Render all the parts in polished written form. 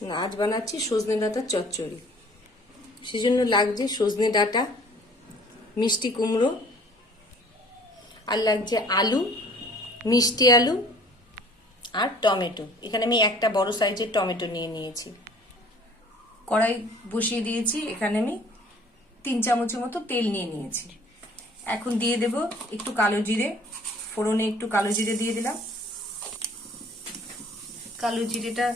আজ বানাচ্ছি সজনে ডাঁটার চচ্চড়ি। সেজন্য লাগছে সজনে ডাঁটা, মিষ্টি কুমড়ো, আর লাগছে আলু, মিষ্টি আলু আর টমেটো। এখানে আমি একটা বড় সাইজের টমেটো নিয়ে নিয়েছি। কড়াই বসিয়ে দিয়েছি, এখানে আমি 3 চামচের মতো তেল নিয়ে নিয়েছি। এখন দিয়ে দেব একটু কালো জিরে, ফোড়নে একটু কালো জিরে দিয়ে দিলাম। কালো জিরেটা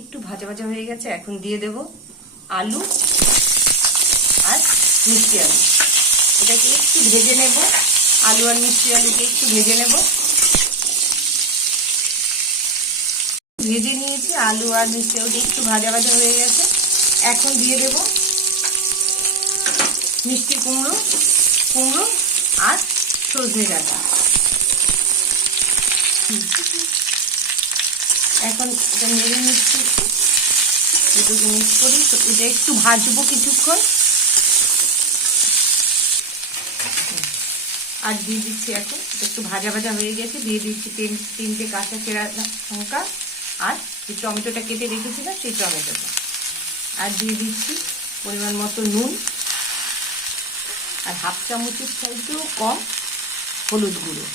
একটু ভাজা ভাজা হয়ে গেছে, এখন দিয়ে দেব আলু আর মিষ্টি আলু। এটাকে একটু ভেজে নেব, আলু আর মিষ্টি আলুকে একটু ভেজে নেব। ভেজে নিয়েছি, আলু আর মিষ্টি আলু একটু ভাজা ভাজা হয়ে গেছে। এখন দিয়ে দেব মিষ্টি কুমড়ো আর সজনে ডাঁটা। এখন এটা নেড়ে নিচ্ছি, এটুকু মিক্স করি। এটা একটু ভাজবো কিছুক্ষণ। আর দিয়ে দিচ্ছি, এখন একটু ভাজা ভাজা হয়ে গেছে, দিয়ে দিচ্ছি 3টে কাঁচা চেরা লঙ্কা আর যে টমেটোটা কেটে রেখেছিলাম সেই টমেটোটা। আর দিয়ে দিচ্ছি পরিমাণ মতো নুন আর 1/2 চামচের চাইতেও কম হলুদ গুঁড়ো।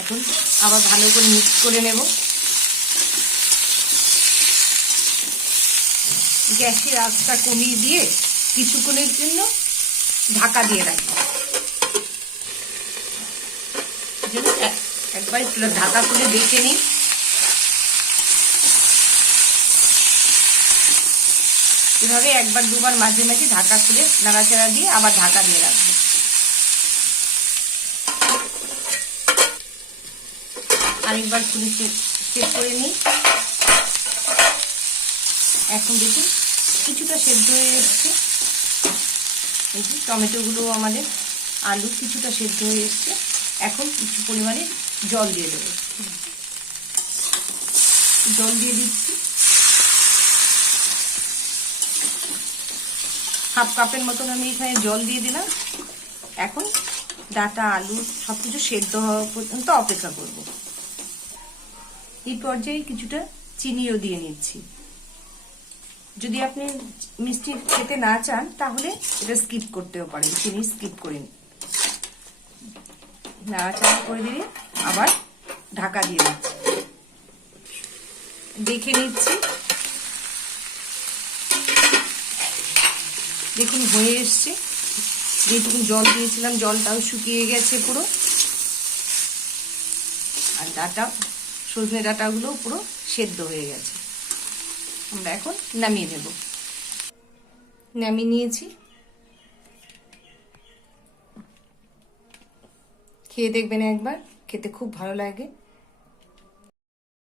এখন আবার ভালো করে মিক্স করে নেব। গ্যাসের আঁচটা কমিয়ে দিয়ে কিছুক্ষণের জন্য ঢাকা দিয়ে রাখবো। একবার ঢাকা খুলে দেখে নিই। এভাবে একবার দুবার মাঝে মাঝে ঢাকা খুলে নাড়াচাড়া দিয়ে আবার ঢাকা দিয়ে রাখবো। আরেকবার খুলে চেক করে নিই। এখন দেখুন কিছুটা সেদ্ধ হয়ে এসছে। এই যে টমেটোগুলো আমাদের, আলু কিছুটা সেদ্ধ হয়ে এসছে। এখন কিছু পরিমাণে জল দিয়ে দেবো। জল দিয়ে দিচ্ছি, 1/2 কাপের মতন আমি এখানে জল দিয়ে দিলাম। এখন ডাঁটা আলু সবকিছু সেদ্ধ হওয়া পর্যন্ত অপেক্ষা করব। এই পর্যায়ে কিছুটা চিনিও দিয়ে নিচ্ছি। যদি আপনি মিষ্টি খেতে না চান তাহলে এটা স্কিপ করতেও পারেন, চিনি স্কিপ করে নাড়াচাড়া করে দিয়ে আবার ঢাকা দিয়ে দিচ্ছি। দেখে নিচ্ছি, দেখুন হয়ে এসছে। যেটুকু জল দিয়েছিলাম জলটাও শুকিয়ে গেছে পুরো, আর সজনে ডাঁটাগুলো পুরো সেদ্ধ হয়ে গেছে। আমরা এখন নামিয়ে নেব। নামিয়ে নিয়েছি, খেয়ে দেখবেন একবার, খেতে খুব ভালো লাগে।